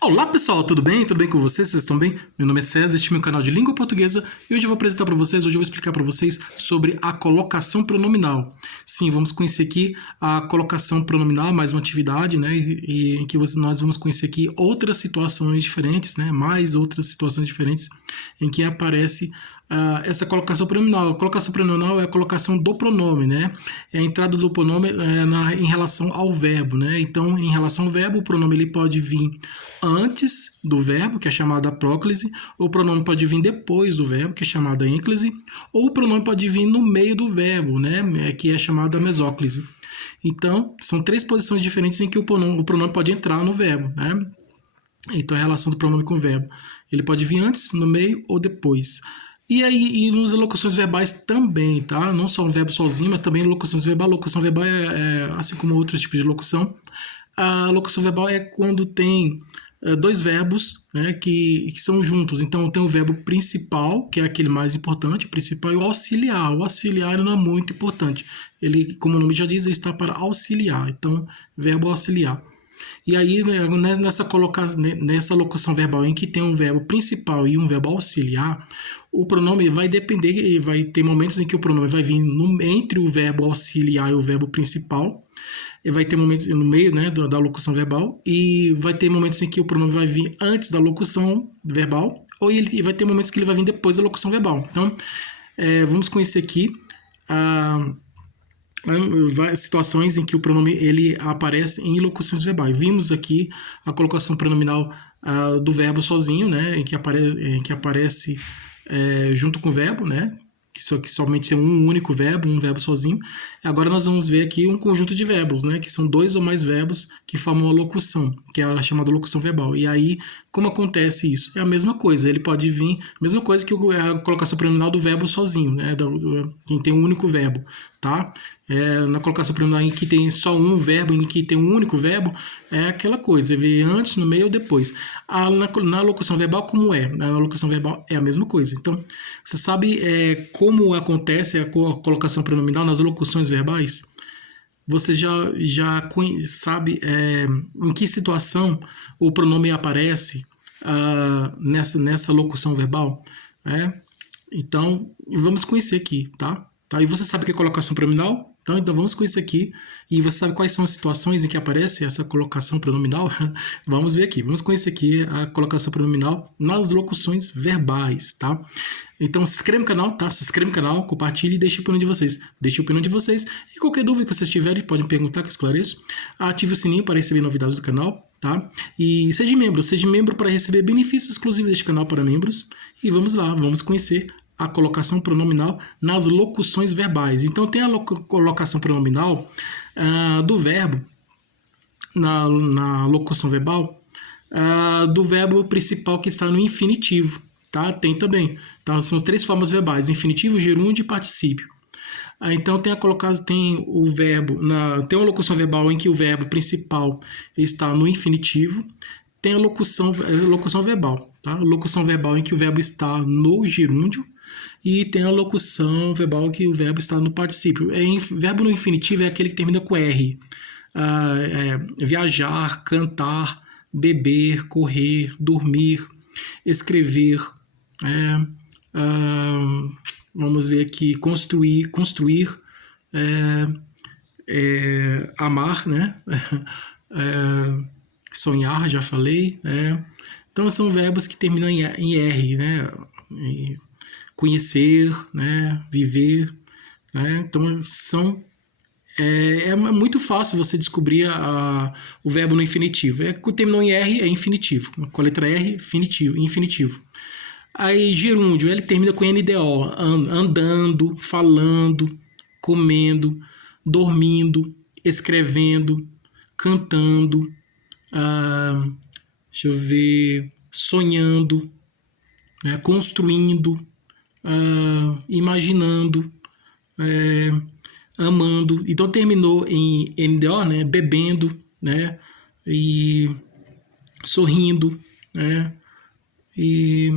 Olá pessoal, tudo bem? Tudo bem com vocês? Vocês estão bem? Meu nome é César, este é meu canal de língua portuguesa e hoje eu vou apresentar para vocês, hoje eu vou explicar para vocês sobre a colocação pronominal. Sim, vamos conhecer aqui a colocação pronominal, mais uma atividade, né? E em que nós vamos conhecer aqui outras situações diferentes, né? Mais outras situações diferentes em que aparece essa colocação pronominal. A colocação pronominal é a colocação do pronome, né? É a entrada do pronome em relação ao verbo, né? Então, em relação ao verbo, o pronome ele pode vir antes do verbo, que é chamada próclise, ou o pronome pode vir depois do verbo, que é chamada ênclise, ou o pronome pode vir no meio do verbo, né? Que é chamada mesóclise. Então, são três posições diferentes em que o pronome pode entrar no verbo, né? Então, a relação do pronome com o verbo. Ele pode vir antes, no meio ou depois. E aí, e nas locuções verbais também, tá? Não só o verbo sozinho, mas também locuções verbais. Locução verbal assim como outros tipos de locução. A locução verbal é quando tem dois verbos, né, que são juntos. Então, tem o verbo principal, que é aquele mais importante, o principal, e o auxiliar. O auxiliar não é muito importante. Ele, como o nome já diz, ele está para auxiliar. Então, verbo auxiliar. E aí, nessa locução verbal em que tem um verbo principal e um verbo auxiliar, o pronome vai depender, e vai ter momentos em que o pronome vai vir entre o verbo auxiliar e o verbo principal, e vai ter momentos no meio, né, da locução verbal, e vai ter momentos em que o pronome vai vir antes da locução verbal, e vai ter momentos que ele vai vir depois da locução verbal. Então, vamos conhecer aqui situações em que o pronome ele aparece em locuções verbais. Vimos aqui a colocação pronominal do verbo sozinho, né, em que aparece junto com o verbo, né, que somente tem um único verbo, um verbo sozinho. Agora nós vamos ver aqui um conjunto de verbos, né, que são dois ou mais verbos que formam uma locução, que é a chamada locução verbal. E aí, como acontece isso? É a mesma coisa, ele pode vir, mesma coisa que a colocação pronominal do verbo sozinho, né, quem tem um único verbo, tá? Na colocação pronominal em que tem só um verbo, em que tem um único verbo, é aquela coisa, vem antes, no meio ou depois. Na locução verbal, como é? Na locução verbal é a mesma coisa. Então, você sabe como acontece a colocação pronominal nas locuções verbais? Você já sabe em que situação o pronome aparece nessa locução verbal? Então, vamos conhecer aqui, tá? E você sabe o que é colocação pronominal? Então vamos com isso aqui. E você sabe quais são as situações em que aparece essa colocação pronominal? Vamos ver aqui. Vamos conhecer aqui a colocação pronominal nas locuções verbais, tá? Então se inscreve no canal, tá? Se inscreve no canal, compartilhe e deixe a opinião de vocês. Deixe a opinião de vocês. E qualquer dúvida que vocês tiverem, podem perguntar que eu esclareço. Ative o sininho para receber novidades do canal, tá? E seja membro para receber benefícios exclusivos deste canal para membros. E vamos lá, vamos conhecer a colocação pronominal nas locuções verbais. Então, tem a colocação pronominal do verbo na locução verbal, do verbo principal que está no infinitivo, tá? Tem também. Então, são as três formas verbais: infinitivo, gerúndio e particípio. Então, tem o verbo, tem uma locução verbal em que o verbo principal está no infinitivo. Tem a locução verbal, tá? A locução verbal em que o verbo está no gerúndio. E tem a locução verbal que o verbo está no particípio. Verbo no infinitivo é aquele que termina com R. Viajar, cantar, beber, correr, dormir, escrever. Vamos ver aqui, construir, amar, né? Sonhar, já falei. Então são verbos que terminam em R, né? Conhecer, né, viver, né? Então é muito fácil você descobrir o verbo no infinitivo. Terminou em R, é infinitivo. Com a letra R, infinitivo. Aí gerúndio, ele termina com NDO, andando, falando, comendo, dormindo, escrevendo, cantando, deixa eu ver, sonhando, construindo, imaginando, amando. Então terminou em NDO, né? Bebendo, né? E sorrindo, né? E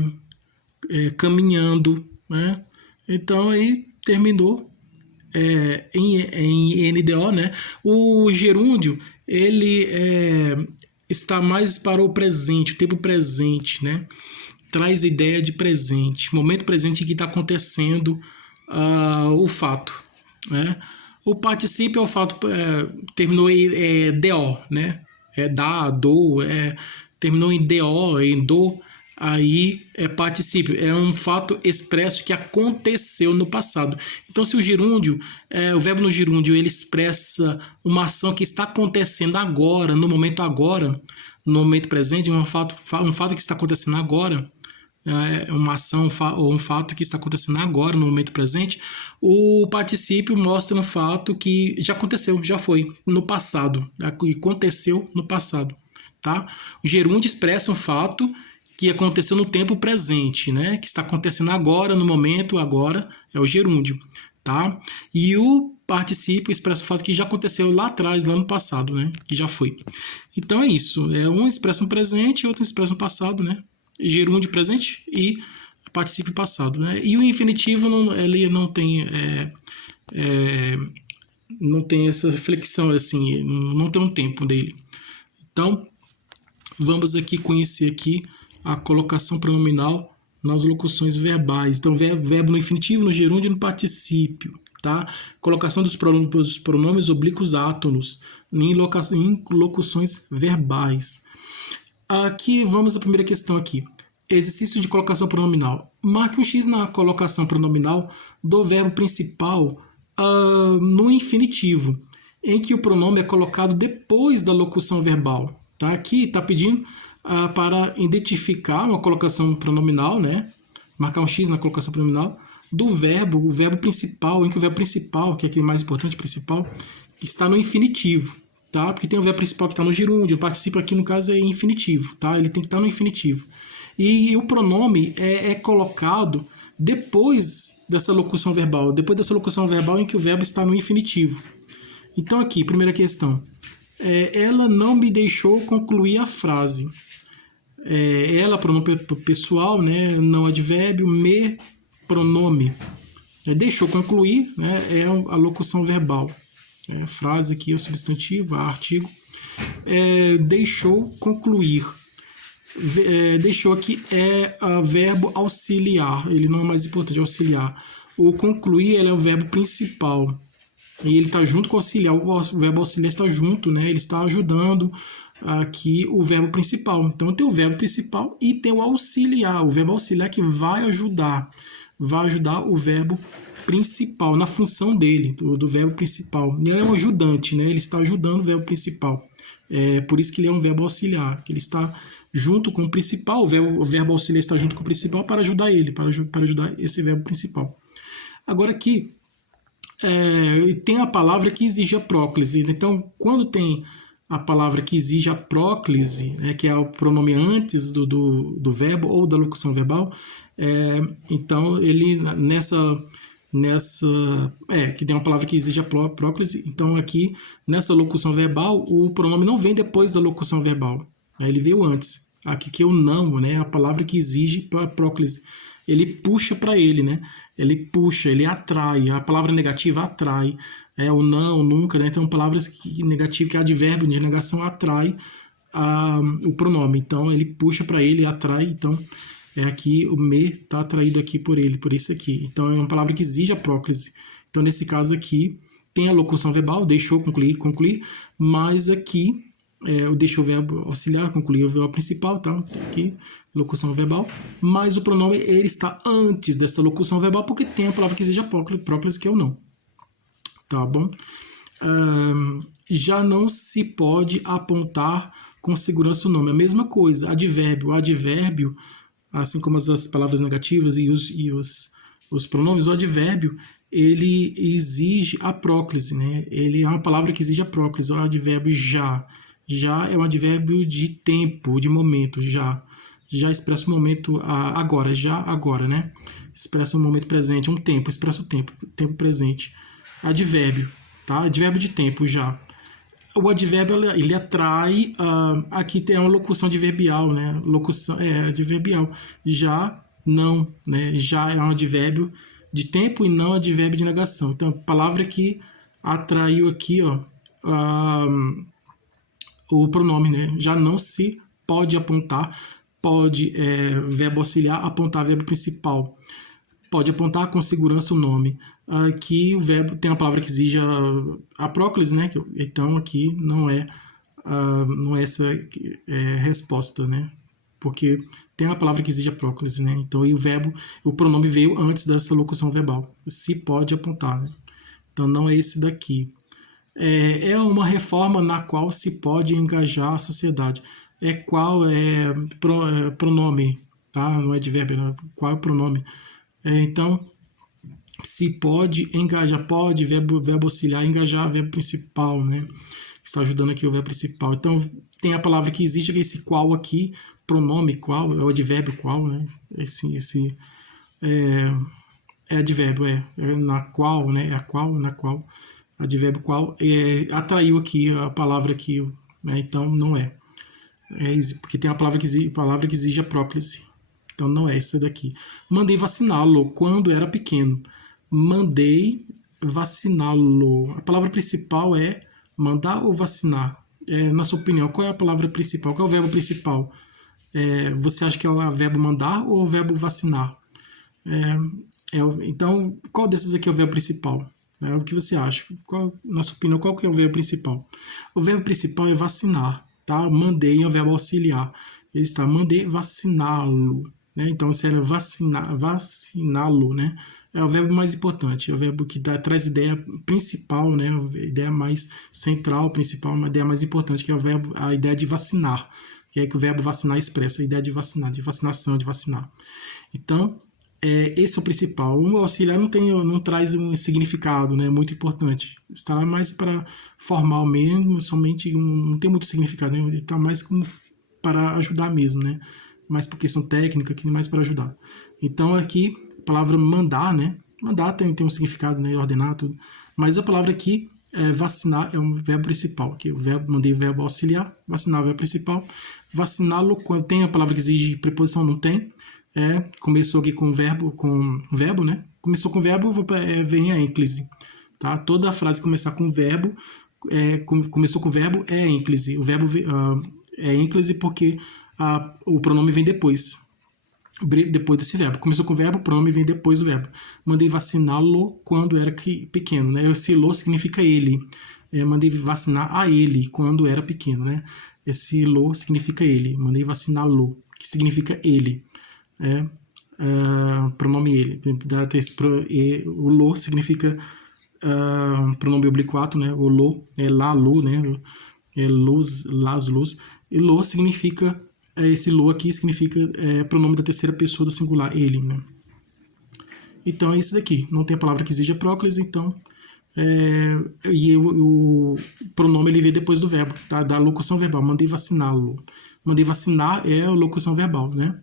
caminhando, né? Então aí terminou em NDO, né? O gerúndio ele está mais para o presente, o tempo presente, né? Traz ideia de presente, momento presente em que está acontecendo o fato, né? O particípio é o fato, terminou em DO, né? Terminou em DO, em do, aí é particípio, é um fato expresso que aconteceu no passado. Então, se o gerúndio, o verbo no gerúndio, ele expressa uma ação que está acontecendo agora, no momento agora, no momento presente, um fato que está acontecendo agora, uma ação ou um fato que está acontecendo agora, no momento presente, o particípio mostra um fato que já aconteceu, já foi, no passado, aconteceu no passado, tá? O gerúndio expressa um fato que aconteceu no tempo presente, né? Que está acontecendo agora, no momento, agora, é o gerúndio, tá? E o particípio expressa o fato que já aconteceu lá atrás, lá no passado, né? Que já foi. Então é isso, um expressa um presente e outro expressa um passado, né? Gerúndio presente e particípio passado, né? E o infinitivo ele não tem não tem essa flexão assim, não tem um tempo dele. Então vamos aqui conhecer aqui a colocação pronominal nas locuções verbais. Então verbo no infinitivo, no gerúndio e no particípio, tá? Colocação dos pronomes oblíquos átonos em locuções verbais. Aqui vamos à primeira questão aqui. Exercício de colocação pronominal. Marque um X na colocação pronominal do verbo principal no infinitivo, em que o pronome é colocado depois da locução verbal. Tá? Aqui está pedindo para identificar uma colocação pronominal, né? Marcar um X na colocação pronominal do verbo, o verbo principal, em que o verbo principal, que é aquele mais importante, principal, está no infinitivo. Tá? Porque tem o verbo principal que está no gerúndio, o particípio aqui no caso é infinitivo, tá? Ele tem que estar no infinitivo. E o pronome é colocado depois dessa locução verbal em que o verbo está no infinitivo. Então aqui, primeira questão. Ela não me deixou concluir a frase. Ela, pronome pessoal, né? Não advérbio, me, pronome. Deixou concluir, né? É a locução verbal. Frase aqui é o substantivo, artigo. Deixou concluir. Deixou aqui verbo auxiliar. Ele não é mais importante, é auxiliar. O concluir ele é o verbo principal. E ele está junto com o auxiliar. O verbo auxiliar está junto, né? Ele está ajudando aqui o verbo principal. Então tem o verbo principal e tem o auxiliar. O verbo auxiliar que vai ajudar o verbo principal, na função dele, do verbo principal. Ele é um ajudante, né? Ele está ajudando o verbo principal. Por isso que ele é um verbo auxiliar, que ele está junto com o principal, o verbo auxiliar está junto com o principal para ajudar ele, para ajudar esse verbo principal. Agora aqui, tem a palavra que exige a próclise. Então, quando tem a palavra que exige a próclise, né, que é o pronome antes do verbo ou da locução verbal, então ele que tem uma palavra que exige a próclise, então aqui nessa locução verbal o pronome não vem depois da locução verbal, ele veio antes. Aqui que é o não, né, a palavra que exige a próclise, ele puxa para ele, né, ele puxa, ele atrai, a palavra negativa atrai, o não, nunca, né, então palavras negativas, que é advérbio de negação, atrai o pronome, então ele puxa para ele, atrai, então aqui o me está atraído aqui por ele, por isso aqui. Então é uma palavra que exige a próclise. Então nesse caso aqui tem a locução verbal, deixou concluir, mas aqui deixou o verbo auxiliar, concluir o verbo principal, tá? Aqui locução verbal, mas o pronome ele está antes dessa locução verbal porque tem a palavra que exige a próclise, que é o não. Tá bom? Já não se pode apontar com segurança o nome. A mesma coisa, advérbio. O advérbio, assim como as palavras negativas e os pronomes, o advérbio ele exige a próclise, né? Ele é uma palavra que exige a próclise. O advérbio já é um advérbio de tempo, de momento, já expressa o momento agora, né? Expressa um momento presente, um tempo, expressa o tempo presente. Advérbio, tá? Advérbio de tempo, já. O advérbio ele atrai, aqui tem uma locução adverbial, né? Locução adverbial. Já, não, né? Já é um advérbio de tempo e não advérbio de negação. Então, a palavra que atraiu aqui, o pronome, né? Já não se pode apontar, pode verbo auxiliar, apontar verbo principal. Pode apontar com segurança o nome. Aqui o verbo tem uma palavra que exija a próclise, né? Então aqui não é essa resposta, né? Porque tem uma palavra que exige a próclise, né? Então e o pronome veio antes dessa locução verbal. Se pode apontar, né? Então não é esse daqui. É uma reforma na qual se pode engajar a sociedade. Qual é pronome, tá? Não é advérbio, né? Qual é o pronome? Então, se pode engajar, pode, verbo auxiliar, engajar, verbo principal, né? Está ajudando aqui o verbo principal. Então, tem a palavra que existe, esse qual aqui, pronome qual, é o advérbio qual, né? Esse advérbio, na qual, né? É a qual, na qual, advérbio qual, atraiu aqui a palavra aqui, né? Então, não é. Porque tem a palavra que exige a próclise. Então não é essa daqui. Mandei vaciná-lo quando era pequeno. Mandei vaciná-lo. A palavra principal é mandar ou vacinar? Na sua opinião, qual é a palavra principal? Qual é o verbo principal? Você acha que é o verbo mandar ou o verbo vacinar? Então, qual desses aqui é o verbo principal? O que você acha? Na sua opinião, qual que é o verbo principal? O verbo principal é vacinar. Tá? Mandei é o verbo auxiliar. Ele está, mandei vaciná-lo. Né? Então, se era vaciná-lo, né? É o verbo mais importante, é o verbo que traz ideia principal, né? A ideia mais central, principal, uma ideia mais importante, que é a ideia de vacinar, que é que o verbo vacinar expressa a ideia de vacinar, de vacinação, de vacinar. Então, esse é o principal. O auxiliar não traz um significado, né, muito importante. Está mais para formal mesmo, somente não tem muito significado, né? Está mais como para ajudar mesmo, né? Mais por questão técnica, que mais para ajudar. Então aqui, a palavra mandar, né? Mandar tem um significado, né? Ordenar, tudo. Mas a palavra aqui, vacinar, é um verbo principal. Aqui, mandei o verbo auxiliar, vacinar é o verbo principal. Vaciná-lo, quando tem a palavra que exige preposição, não tem. Começou aqui com verbo, né? Começou com verbo, vem a ênclise, tá? Toda a frase começar com verbo, começou com verbo, é ênclise. O verbo é ênclise porque o pronome vem depois desse verbo. Começou com o verbo, o pronome vem depois do verbo. Mandei vaciná-lo quando era pequeno, né? Esse lo significa ele. Mandei vacinar a ele quando era pequeno, né? Esse lo significa ele. Mandei vaciná-lo, que significa ele. Pronome ele. O lo significa pronome oblíquo, né? O lo é lá, lu, né? Luz, las, luz. E lo significa, esse lo aqui significa pronome da terceira pessoa do singular, ele, né? Então é isso daqui. Não tem a palavra que exige a próclise, então. E o pronome ele vem depois do verbo, tá? Da locução verbal. Mandei vaciná-lo. Mandei vacinar é a locução verbal, né?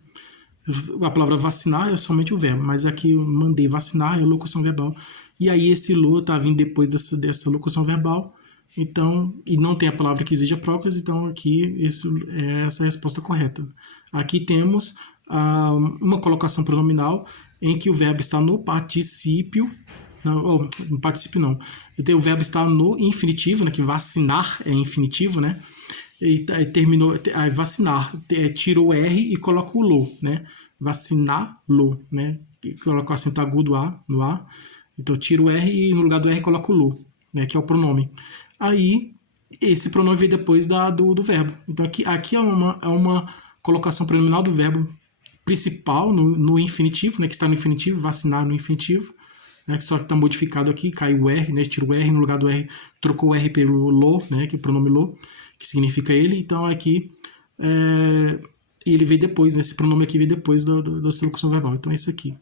A palavra vacinar é somente o verbo, mas aqui mandei vacinar é a locução verbal. E aí esse lo tá vindo depois dessa locução verbal. Então, e não tem a palavra que exige a próclise, então aqui essa é a resposta correta. Aqui temos uma colocação pronominal em que o verbo está no particípio, não, particípio não, então o verbo está no infinitivo, né, que vacinar é infinitivo, né, e terminou, vacinar, tirou o R e coloca o lo, né, vaciná-lo, né, coloca o acento agudo no A, então tira o R e no lugar do R coloca o lo, né, que é o pronome. Aí, esse pronome vem depois do verbo. Então, aqui é uma colocação pronominal do verbo principal no infinitivo, né, que está no infinitivo, vacinar no infinitivo, né, que só que está modificado aqui, caiu o R, né, tira o R, no lugar do R, trocou o R pelo lo, né, que é o pronome lo, que significa ele. Então, aqui, ele veio depois, né, esse pronome aqui veio depois da locução verbal. Então, é isso aqui.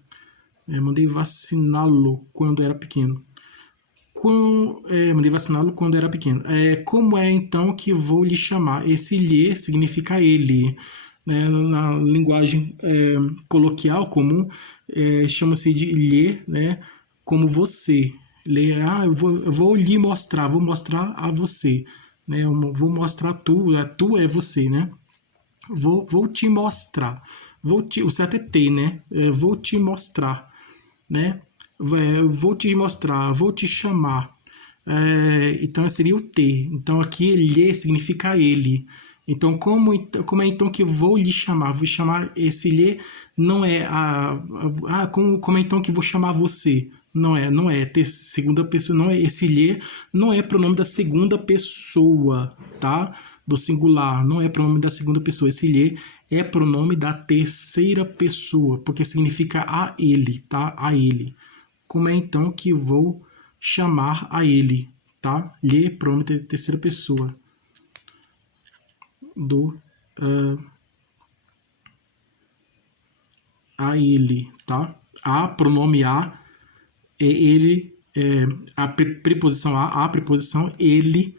Mandei vaciná-lo quando era pequeno. Mandei vaciná-lo quando era pequeno. Como é então que vou lhe chamar? Esse lhe significa ele. Né? Na linguagem coloquial comum, chama-se de lhe, né? Como você. Eu vou lhe mostrar, vou mostrar a você. Né? Eu vou mostrar tu é você, né? Vou te mostrar. O certo é ter, né? Vou te mostrar, né? Vou te mostrar, vou te chamar. Então seria o ter. Então aqui lhe significa ele. Então como é então que eu vou lhe chamar? Vou chamar esse lhe não é como é então que vou chamar você? Não é ter segunda pessoa, não é esse lhe, não é pronome da segunda pessoa, tá? Do singular, não é pronome da segunda pessoa. Esse lhe é pronome da terceira pessoa, porque significa a ele, tá? A ele. Como é então que vou chamar a ele, tá? Lhe, pronome da terceira pessoa do a ele, tá? A, pronome a, ele, a preposição a preposição ele,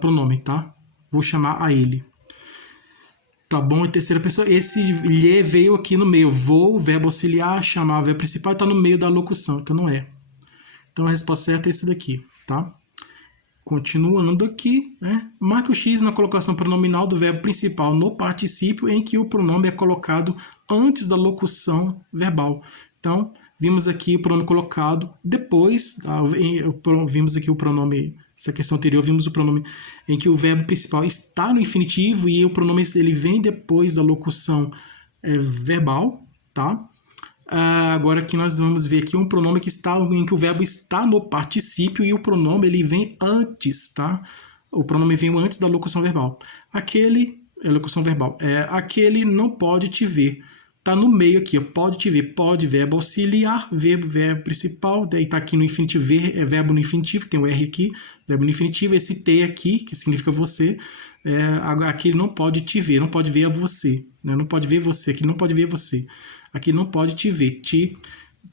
pronome, tá? Vou chamar a ele. Tá bom? Em terceira pessoa, esse lhe veio aqui no meio. Vou, verbo auxiliar, chamar, verbo principal, tá no meio da locução, então não é. Então a resposta certa é esse daqui, tá? Continuando aqui, né? Marque o X na colocação pronominal do verbo principal no particípio em que o pronome é colocado antes da locução verbal. Então, vimos aqui o pronome colocado depois, vimos aqui o pronome, essa questão anterior, vimos o pronome em que o verbo principal está no infinitivo e o pronome ele vem depois da locução verbal, tá? Agora aqui nós vamos ver aqui um pronome em que o verbo está no particípio e o pronome ele vem antes, tá? O pronome vem antes da locução verbal. Locução verbal. Aquele não pode te ver. Tá no meio aqui, ó, pode te ver. Pode, verbo auxiliar, verbo principal, daí tá aqui no infinitivo, ver é verbo no infinitivo, tem o R aqui, verbo no infinitivo, esse T aqui, que significa você, aquele não pode te ver, não pode ver a você, né? Não pode ver você, aqui não pode ver você. Aqui não pode te ver.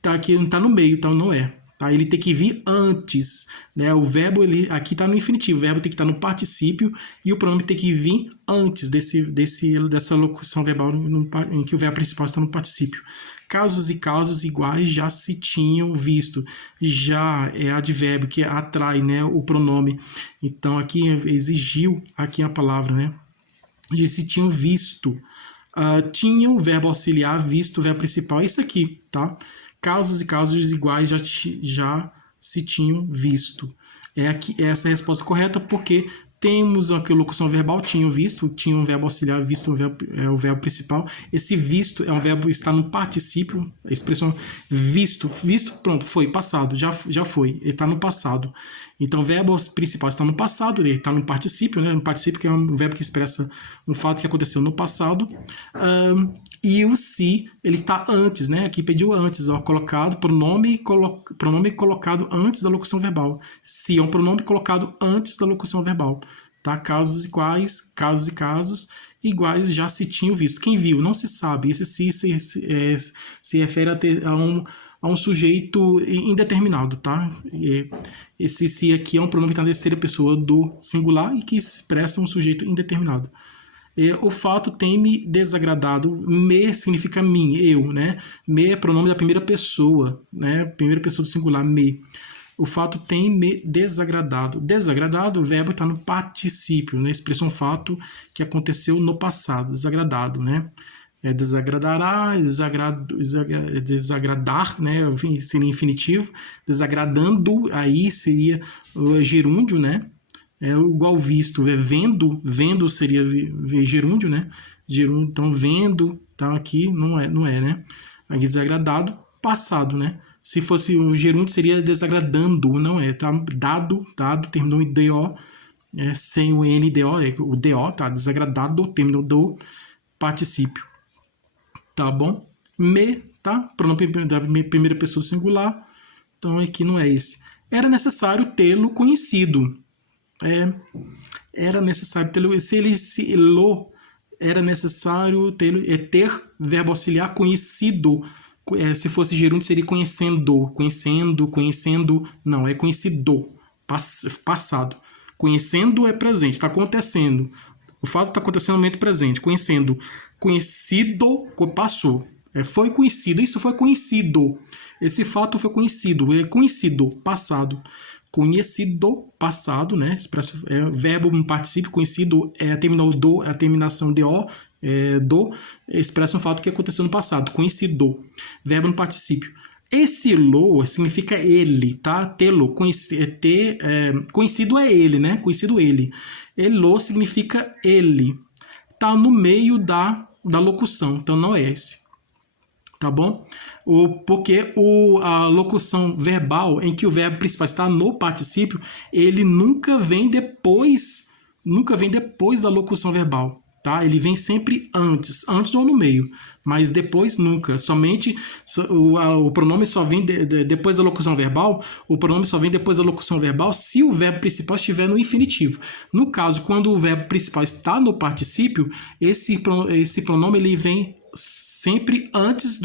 Tá aqui, não tá no meio, então não é. Tá? Ele tem que vir antes, né? O verbo aqui está no infinitivo, o verbo tem que estar no particípio e o pronome tem que vir antes dessa locução verbal em que o verbo principal está no particípio. Casos e casos iguais já se tinham visto. Já é advérbio que atrai, né, o pronome. Então aqui exigiu aqui a palavra, né? Já se tinham visto. Tinham o verbo auxiliar, visto o verbo principal, é isso aqui, tá? Casos e casos iguais já se tinham visto. Essa é a resposta correta, porque temos aqui a locução verbal, tinham visto, tinha um verbo auxiliar, visto o verbo principal. Esse visto é um verbo está no particípio, a expressão visto, pronto, foi, passado, já foi, ele está no passado. Então o verbo principal está no passado, ele está no particípio, né? No particípio que é um verbo que expressa um fato que aconteceu no passado. E o se, ele está antes, né? Aqui pediu antes, ó, colocado, pronome colocado antes da locução verbal. Se é um pronome colocado antes da locução verbal. Tá? Casos iguais, casos e casos iguais já se tinham visto. Quem viu? Não se sabe. Esse se refere a um sujeito indeterminado, tá? Esse se aqui é um pronome que está na terceira pessoa do singular e que expressa um sujeito indeterminado. O fato tem me desagradado. Me significa mim, eu, né? Me é pronome da primeira pessoa, né? Primeira pessoa do singular, me. O fato tem me desagradado. Desagradado, o verbo está no particípio, né? Expressa um fato que aconteceu no passado, desagradado, né? Desagradará, desagradar, né? Seria infinitivo. Desagradando, aí seria o gerúndio, né? Igual visto, vendo seria gerúndio, né? Gerúndio, então vendo, tá aqui, não é, né? Aí desagradado, passado, né? Se fosse o gerúndio seria desagradando, não é, tá? Dado, terminou em DO, sem o NDO, o DO, tá? Desagradado, terminou do particípio, tá bom? Me, tá? Pronome da primeira pessoa singular, então aqui não é esse. Era necessário tê-lo conhecido. Era necessário tê-lo, era necessário ter verbo auxiliar conhecido. Se fosse gerúndio seria conhecendo, não, é conhecido, passado. Conhecendo é presente, está acontecendo. O fato está acontecendo no momento presente, conhecendo. Conhecido, passou. Foi conhecido, isso foi conhecido. Esse fato foi conhecido, é conhecido, passado. Conhecido, passado, né? Verbo no particípio, conhecido é a terminação de o, expressa um fato que aconteceu no passado, conhecido, verbo no particípio. Esse lo significa ele, tá? Telo, conhecido é ele, né? Conhecido ele. Elo significa ele. Tá no meio da locução, então não é esse, tá bom? Porque a locução verbal em que o verbo principal está no particípio, ele nunca vem depois da locução verbal, tá? Ele vem sempre antes ou no meio, mas depois nunca. Somente o pronome só vem depois da locução verbal. O pronome só vem depois da locução verbal se o verbo principal estiver no infinitivo. No caso, quando o verbo principal está no particípio, esse pronome ele vem sempre antes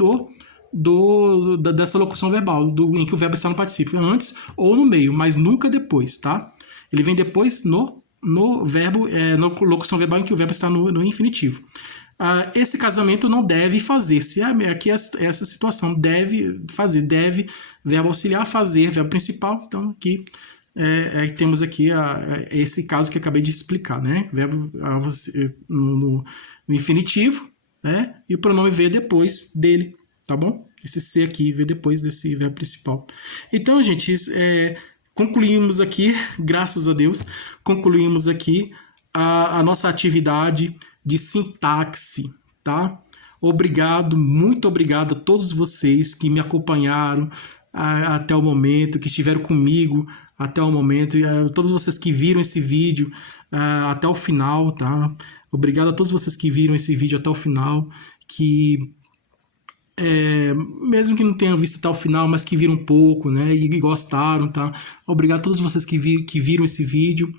dessa locução verbal, em que o verbo está no particípio, antes ou no meio, mas nunca depois, tá? Ele vem depois no verbo, na locução verbal em que o verbo está no infinitivo. Esse casamento não deve fazer-se. Aqui essa situação, deve fazer, deve, verbo auxiliar, fazer, verbo principal. Então, aqui temos aqui esse caso que eu acabei de explicar, né? Verbo no infinitivo, né? E o pronome V depois dele, tá bom? Esse C aqui vem depois desse verbo principal. Então, gente, concluímos aqui, graças a Deus, concluímos aqui a nossa atividade de sintaxe, tá? Obrigado, muito obrigado a todos vocês que me acompanharam até o momento, que estiveram comigo até o momento, e a todos vocês que viram esse vídeo até o final, tá? Obrigado a todos vocês que viram esse vídeo até o final, que mesmo que não tenham visto até o final, mas que viram um pouco, né, e gostaram, tá? Obrigado a todos vocês que viram esse vídeo.